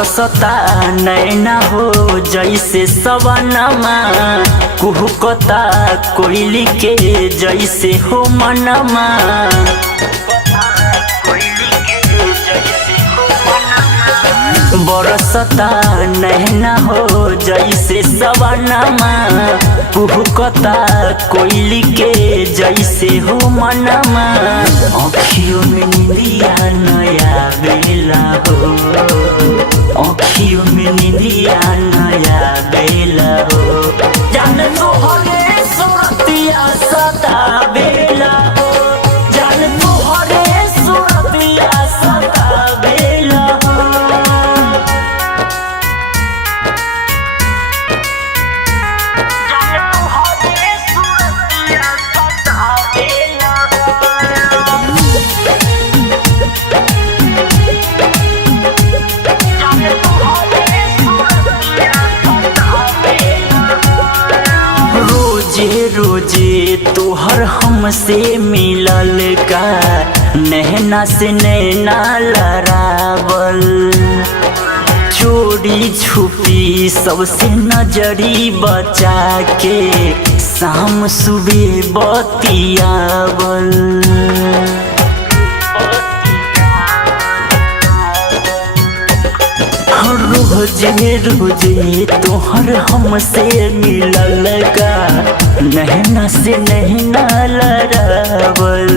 बरसता नैना हो जैसे सवनमा, कुहकता कोयली के जैसे हो मनमा। बरसता नैना हो जैसे सवनमा, कुहकता कोयली के जैसे हो मनमा। अखियों में निंदिया नया बेला हो, अखियों में निंदिया नया बेला हो। जान तोहरे सूरतिया सदा बेला हो, जान तोहरे सूरतिया सदा बेला हो। रोजे रोजे तोहर हमसे मिलल का, नैना से नैना लड़ावल। चोरी छुपी सबसे नजरी बचा के, शाम सुबह बतियावल। रोजे रोजे तोहर हमसे मिलल का, नैना से नैना लड़ावल।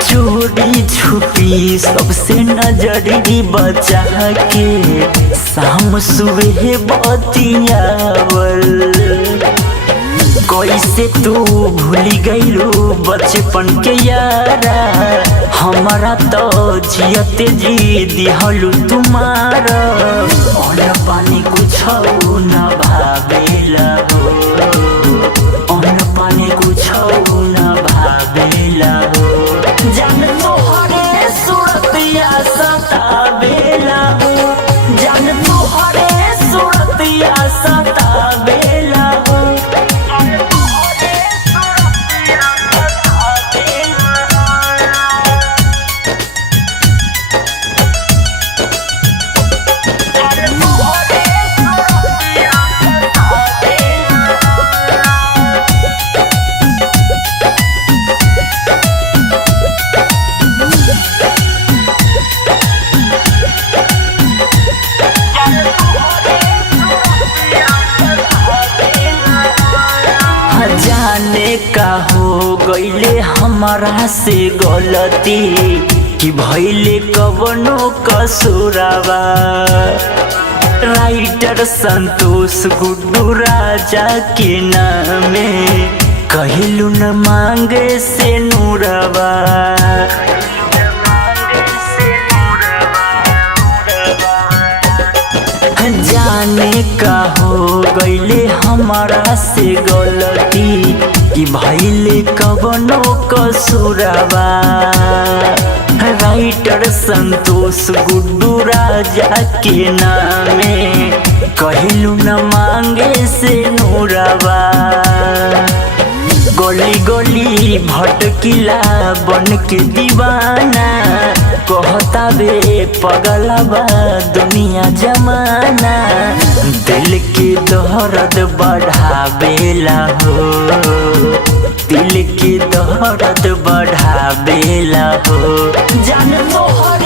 चोरी छुपी सबसे नजरी बचा के, शाम सुबह बतियावल। कैसे तू भूली गईलू बचपन के यारा, हमारा तो जियते जी दिहलू तुम्हारा। और पानी कुछ न भावेला हो, और पानी कुछ न भावेला हो। जान तोहरे सूरतिया सतावेला हो, जान तोहरे सूरतिया सतावेला हो। जाने का हो गईले हमारा से गलती, कि भइले कवनो कसूरवा। राइटर संतोष गुड्डू राजा के नामे, कहलू न मांगे से नूरवा। जाने का हो गईले हमारा से गलती, कि भइले कवनो कसूरवा। राइटर संतोष गुड्डू राजा के नामे, कहलू न मांगे से नूरवा। गली गली भटकिला बन के दीवाना, कहता बे पगला बा दुनिया जमाना। दिल के दर्द बढ़ावेला हो, दिल के दर्द बढ़ावेला हो। जान तोहर